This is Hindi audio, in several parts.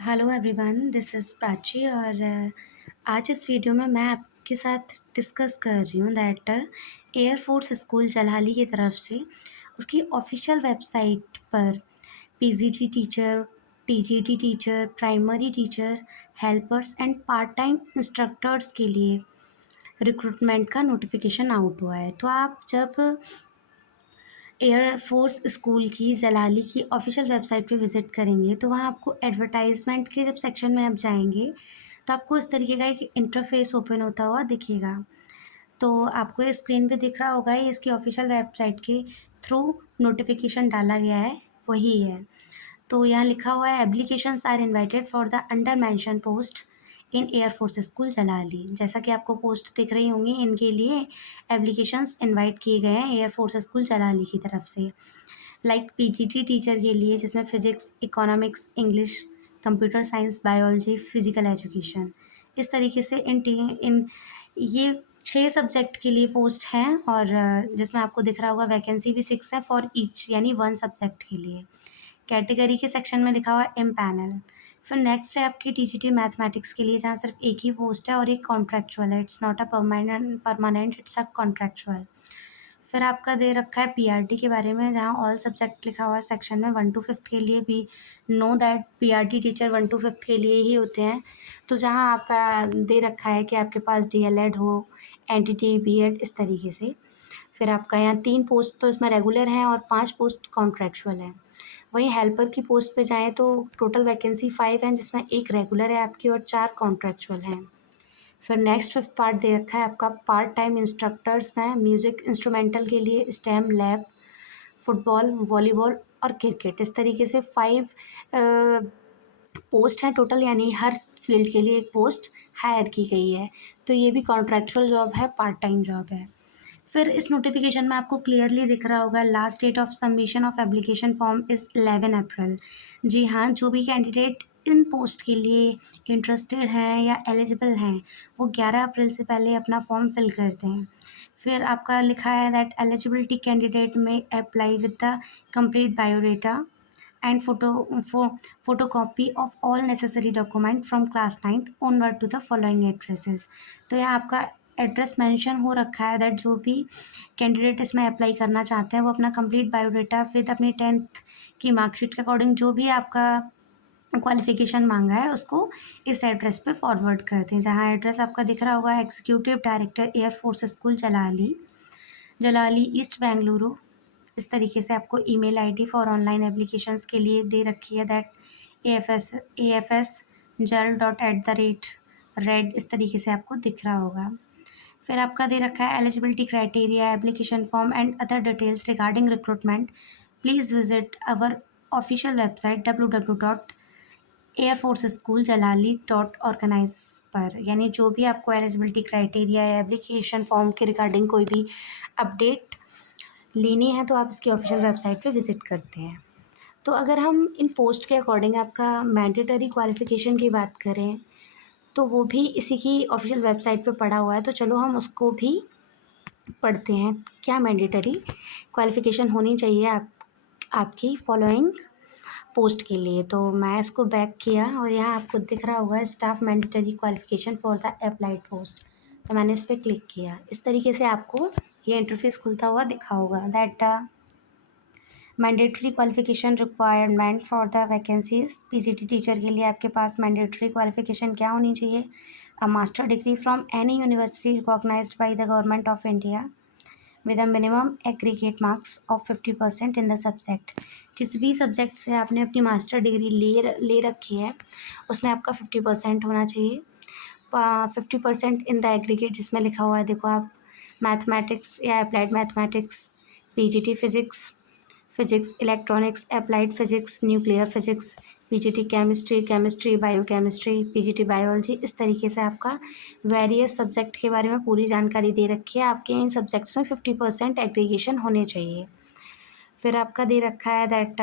Hello everyone, this is Prachi और आज इस वीडियो में मैं आपके साथ डिस्कस कर रही हूँ दैट एयर फोर्स स्कूल जलहाली की तरफ से उसकी ऑफिशियल वेबसाइट पर PGT teacher, TGT teacher, primary teacher, helpers and part time instructors के लिए रिक्रूटमेंट का नोटिफिकेशन आउट हुआ है। तो आप जब एयर फोर्स स्कूल की जलाली की ऑफिशियल वेबसाइट पे विज़िट करेंगे तो वहाँ आपको एडवर्टाइजमेंट के जब सेक्शन में आप जाएंगे तो आपको इस तरीके का एक इंटरफेस ओपन होता हुआ दिखेगा। तो आपको ये स्क्रीन पे दिख रहा होगा, ये इसकी ऑफिशियल वेबसाइट के थ्रू नोटिफिकेशन डाला गया है, वही है। तो यहाँ लिखा हुआ है applications are invited for the under mention post in air force school Jalahalli. जैसा कि आपको पोस्ट दिख रही होंगी, इनके लिए एप्लीकेशंस इनवाइट किए गए हैं एयर फोर्स स्कूल जलाली की तरफ से। लाइक पीजीटी टीचर के लिए, जिसमें physics, economics, English, computer science, biology, physical education, इस तरीके से इन ये 6 सब्जेक्ट के लिए पोस्ट हैं और जिसमें आपको दिख रहा होगा वैकेंसी भी 6 है फॉर ईच, यानी 1 सब्जेक्ट के लिए। कैटेगरी के सेक्शन में लिखा हुआ है एम पैनल। फिर नेक्स्ट है आपकी टीजीटी मैथमेटिक्स के लिए, जहाँ सिर्फ एक ही पोस्ट है और एक कॉन्ट्रैक्चुअल है, it's not a permanent, it's a contractual. फिर आपका दे रखा है पीआरटी के बारे में, जहाँ ऑल सब्जेक्ट लिखा हुआ है सेक्शन में 1 to 5 के लिए भी। Know that PRT teacher 1 to 5 के लिए ही होते हैं। तो जहाँ आपका दे रखा है कि आपके पास डीएलएड हो, एनटीटी, बीएड, इस तरीके से। फिर आपका यहाँ 3 पोस्ट तो इसमें रेगुलर हैं और 5 पोस्ट कॉन्ट्रैक्चुअल हैं। वहीं हेल्पर की पोस्ट पे जाएँ तो टोटल वैकेंसी 5 हैं, जिसमें 1 रेगुलर है आपकी और 4 कॉन्ट्रैक्चुअल हैं। फिर नेक्स्ट 5th पार्ट दे रखा है आपका पार्ट टाइम इंस्ट्रक्टर्स में म्यूज़िक इंस्ट्रूमेंटल के लिए स्टेम लैब, फुटबॉल, वॉलीबॉल और क्रिकेट। इस तरीके से 5 पोस्ट हैं टोटल, यानी हर फील्ड के लिए एक पोस्ट हायर की गई है। तो ये भी कॉन्ट्रैक्चुअल जॉब है, पार्ट टाइम जॉब है। फिर इस नोटिफिकेशन में आपको क्लियरली दिख रहा होगा last date of submission of application form is 11 April. जी हाँ, जो भी कैंडिडेट इन पोस्ट के लिए इंटरेस्टेड हैं या एलिजिबल हैं, वो 11 अप्रैल से पहले अपना फॉर्म फिल कर दें। फिर आपका लिखा है दैट एलिजिबिलिटी कैंडिडेट में apply with the complete biodata and photocopy of all necessary document from class 9th onward to the following addresses। तो यहाँ आपका एड्रेस मेंशन हो रखा है दैट जो भी कैंडिडेट इसमें अप्लाई करना चाहते हैं वो अपना कंप्लीट बायोडाटा विद अपनी 10th की मार्कशीट के अकॉर्डिंग जो भी आपका क्वालिफिकेशन मांगा है उसको इस एड्रेस पे फॉरवर्ड कर दें। जहाँ एड्रेस आपका दिख रहा होगा executive director air force school Jalahalli, Jalahalli east Bengaluru. इस तरीके से आपको email ID for online applications के लिए दे रखी है दैट afs.jal.@red, इस तरीके से आपको दिख रहा होगा। फिर आपका दे रखा है eligibility criteria, application form and other details regarding recruitment. Please visit our official website www.airforceschooljalali.organize पर। यानी जो भी आपको एलिजिबिलिटी क्राइटेरिया या एप्लीकेशन फॉर्म के रिगार्डिंग कोई भी अपडेट लेनी है तो आप इसकी ऑफिशियल वेबसाइट पे विज़िट करते हैं। तो अगर हम इन पोस्ट के अकॉर्डिंग आपका मैंडेटरी क्वालिफ़िकेशन की बात करें तो वो भी इसी की ऑफिशियल वेबसाइट पे पड़ा हुआ है, तो चलो हम उसको भी पढ़ते हैं। क्या मैंडेटरी क्वालिफ़िकेशन होनी चाहिए आपकी फॉलोइंग पोस्ट के लिए। तो मैं इसको बैक किया और यहाँ आपको दिख रहा होगा staff mandatory qualification for the applied post. तो मैंने इस पर क्लिक किया। इस तरीके से आपको ये इंटरफेस खुलता हुआ दिखा होगा that mandatory qualification requirement for the vacancies. PGT teacher के लिए आपके पास मैंडेटरी क्वालिफ़िकेशन क्या होनी चाहिए? A master degree from any university recognised by the government of India with a minimum aggregate marks of 50% in the subject. जिस भी सब्जेक्ट से आपने अपनी मास्टर डिग्री ले रखी है उसमें आपका 50% होना चाहिए। 50% इन द एग्रीगेट, जिसमें लिखा हुआ है देखो आप, मैथमेटिक्स या applied mathematics, PGT physics, physics electronics, applied physics, nuclear physics, PGT chemistry, biochemistry, PGT biology. इस तरीके से आपका वेरियस सब्जेक्ट के बारे में पूरी जानकारी दे रखी है। आपके इन सब्जेक्ट्स में 50% एग्रीगेशन होने चाहिए। फिर आपका दे रखा है दैट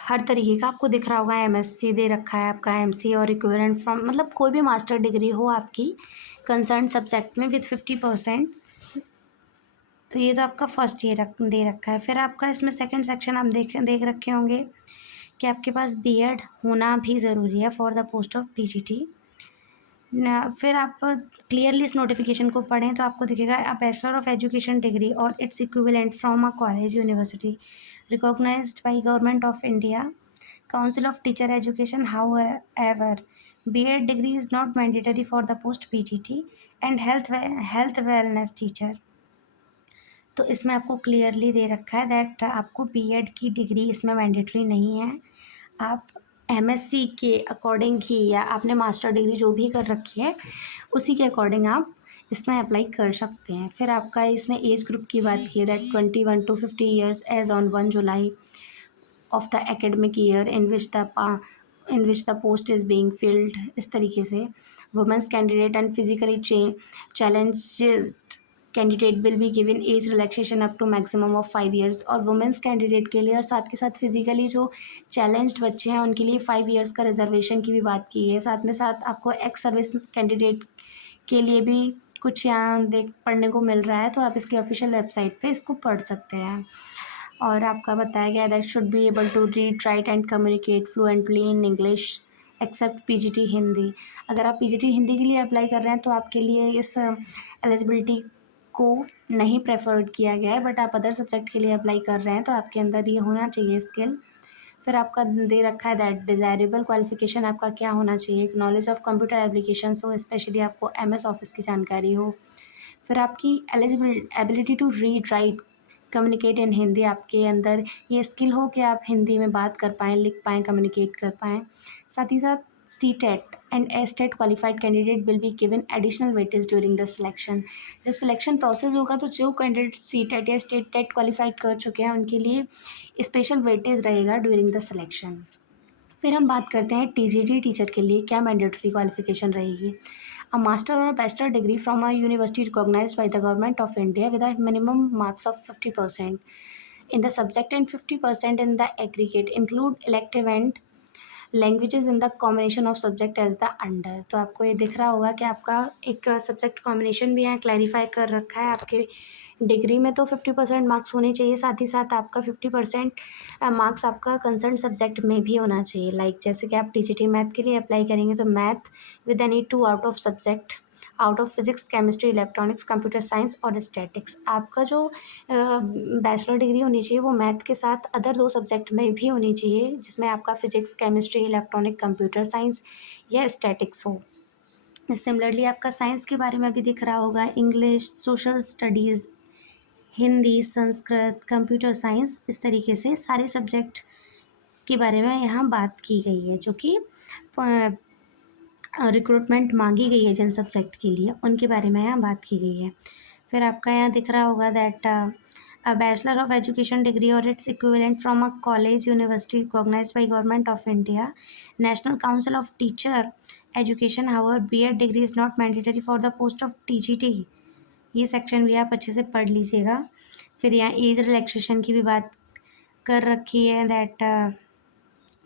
हर तरीके का आपको दिख रहा होगा, एमएससी दे रखा है आपका, एमसी और इक्विवेलेंट फ्रॉम, मतलब कोई भी मास्टर डिग्री हो आपकी कंसर्न सब्जेक्ट में विद 50%। तो ये तो आपका फर्स्ट ईयर दे रखा है। फिर आपका इसमें सेकंड सेक्शन आप देख रखे होंगे कि आपके पास बीएड होना भी ज़रूरी है for the post of PGT. फिर आप क्लियरली इस नोटिफिकेशन को पढ़ें तो आपको दिखेगा a bachelor of education degree और its equivalent from a college university recognised by government of India, Council of Teacher Education. However, B.Ed degree is not mandatory for the post PGT and health wellness teacher. तो इसमें आपको क्लियरली दे रखा है दैट आपको बीएड की डिग्री इसमें मैंडेटरी नहीं है। आप एमएससी के अकॉर्डिंग ही या आपने मास्टर डिग्री जो भी कर रखी है उसी के अकॉर्डिंग आप इसमें अप्लाई कर सकते हैं। फिर आपका इसमें एज ग्रुप की बात की है that 21 to 50 years age on 1 July of the academic year in which the post is being filled. इस तरीके से women's candidate and physically challenged candidate will be given age relaxation up to maximum of 5 years। और वुमेंस कैंडिडेट के लिए और साथ के साथ फिजिकली जो चैलेंज्ड बच्चे हैं उनके लिए 5 years का रिजर्वेशन की भी बात की है। साथ में साथ आपको एक्स सर्विस कैंडिडेट के लिए भी कुछ यहाँ देख पढ़ने को मिल रहा है, तो आप इसकी ऑफिशियल वेबसाइट पे इसको पढ़ सकते हैं। और आपका बताया गया that should be able to read write and communicate fluently in English except PGT Hindi. अगर आप पीजीटी हिंदी के लिए अप्लाई कर रहे हैं तो आपके लिए इस एलिजिबिलिटी को नहीं प्रेफर्ड किया गया है, बट आप अदर सब्जेक्ट के लिए अप्लाई कर रहे हैं तो आपके अंदर ये होना चाहिए स्किल। फिर आपका दे रखा है दैट डिज़ायरेबल क्वालिफिकेशन आपका क्या होना चाहिए, नॉलेज ऑफ कंप्यूटर एप्लीकेशंस हो, स्पेशली आपको एमएस ऑफिस की जानकारी हो। फिर आपकी ability to read write communicate in Hindi, आपके अंदर ये स्किल हो कि आप हिंदी में बात कर पाएँ, लिख पाएँ, कम्युनिकेट कर पाएँ। साथ ही साथ C TET and S TET qualified candidate will be given additional weightage during the selection. जब सिलेक्शन प्रोसेस होगा तो जो कैंडिडेट सी टेट या स्टेट टेट क्वालिफाइड कर चुके हैं उनके लिए स्पेशल वेटेज रहेगा ड्यूरिंग द सिलेक्शन। फिर हम बात करते हैं टीजीटी टीचर के लिए क्या मैंडेटरी क्वालिफिकेशन रहेगी। A master or bachelor degree from a university recognized by the government of India with a minimum marks of 50% in the subject and 50% in the aggregate include elective and languages in the combination of subject as the under. तो आपको ये दिख रहा होगा कि आपका एक सब्जेक्ट कॉम्बिनेशन भी यहाँ क्लैरिफाई कर रखा है। आपके डिग्री में तो 50% मार्क्स होने चाहिए, साथ ही साथ आपका 50% मार्क्स आपका कंसर्न सब्जेक्ट में भी होना चाहिए। लाइक जैसे कि आप टीजीटी मैथ के लिए अप्लाई करेंगे तो math with any 2 out of subject, out of physics, chemistry, electronics, computer science और स्टैटिक्स। आपका जो बैचलर डिग्री होनी चाहिए वो मैथ के साथ अदर 2 सब्जेक्ट में भी होनी चाहिए, जिसमें आपका physics, chemistry, electronic, computer science या स्टैटिक्स हो। सिमिलरली आपका साइंस के बारे में भी दिख रहा होगा, English, social studies, Hindi, Sanskrit, computer science, इस तरीके से सारे सब्जेक्ट के बारे में यहाँ बात की गई है जो कि रिक्रूटमेंट मांगी गई है जिन सब्जेक्ट के लिए उनके बारे में यहाँ बात की गई है। फिर आपका यहाँ दिख रहा होगा that a bachelor of education degree और its equivalent from a college university recognised by government of India, national council of teacher education. However BEd degree is not mandatory for the post of TGT. ये सेक्शन भी आप अच्छे से पढ़ लीजिएगा। फिर यहाँ एज रिलैक्सेशन की भी बात कर रखी है दैट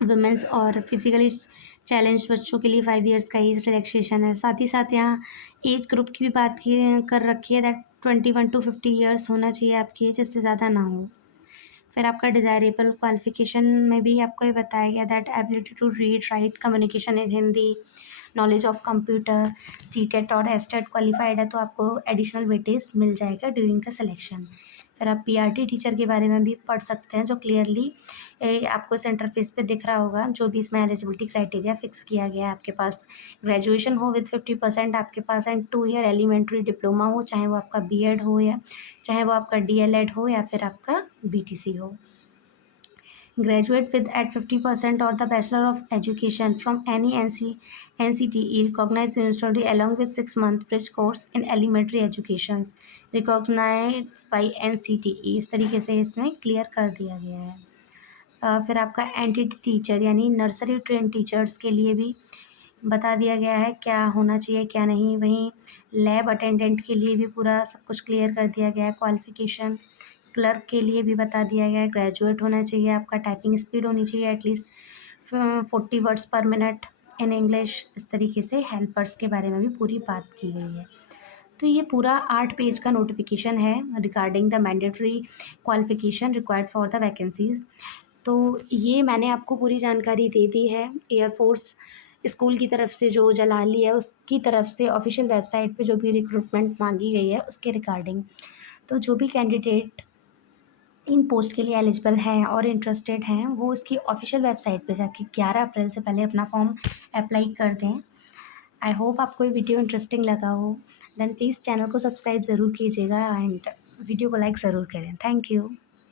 वुमेंस और फिजिकली चैलेंज बच्चों के लिए 5 years का एज रिलैक्सेशन है। साथ ही साथ यहाँ एज ग्रुप की भी बात की कर रखी है दैट 21 to 50 years होना चाहिए आपकी एज, इससे ज़्यादा ना हो। फिर आपका डिज़ायरेबल क्वालिफिकेशन में भी आपको ये बताया गया that ability to read write communication in Hindi, knowledge of computer, C TET और एस टेट क्वालिफाइड है तो आपको एडिशनल वेटेज मिल जाएगा ड्यूरिंग द सिलेक्शन। फिर आप पीआरटी टीचर के बारे में भी पढ़ सकते हैं जो क्लियरली आपको इस इंटरफेस पे दिख रहा होगा। जो भी इसमें एलिजिबिलिटी क्राइटेरिया फिक्स किया गया है, आपके पास ग्रेजुएशन हो विद 50% आपके पास एंड 2 year एलिमेंट्री डिप्लोमा हो, चाहे वो आपका बीएड हो या चाहे वो आपका डीएलएड हो या फिर आपका बीटीसी हो। Graduate with at 50% or the Bachelor of Education from any NCTE recognized university along with 6 month bridge course in elementary educations recognized by NCTE। इस तरीके से इसमें क्लियर कर दिया गया है। फिर आपका एंटिटी टीचर यानी नर्सरी ट्रेन टीचर्स के लिए भी बता दिया गया है क्या होना चाहिए क्या नहीं। वहीं लैब अटेंडेंट के लिए भी पूरा सब कुछ क्लियर कर दिया गया है क्वालिफिकेशन। क्लर्क के लिए भी बता दिया गया है ग्रेजुएट होना चाहिए, आपका टाइपिंग स्पीड होनी चाहिए एटलीस्ट 40 वर्ड्स पर मिनट इन इंग्लिश। इस तरीके से हेल्पर्स के बारे में भी पूरी बात की गई है। तो ये पूरा 8 पेज का नोटिफिकेशन है regarding the mandatory qualification required for the vacancies. तो ये मैंने आपको पूरी जानकारी दे दी है एयरफोर्स स्कूल की तरफ से, जो जलाली है उसकी तरफ से ऑफिशियल वेबसाइट पे जो भी रिक्रूटमेंट मांगी गई है उसके रिगार्डिंग। तो जो भी कैंडिडेट इन पोस्ट के लिए एलिजिबल हैं और इंटरेस्टेड हैं वो उसकी ऑफिशियल वेबसाइट पे जाके 11 अप्रैल से पहले अपना फॉर्म अप्लाई कर दें। आई होप आपको ये वीडियो इंटरेस्टिंग लगा हो। देन प्लीज़ चैनल को सब्सक्राइब ज़रूर कीजिएगा एंड वीडियो को लाइक ज़रूर करें। Thank you.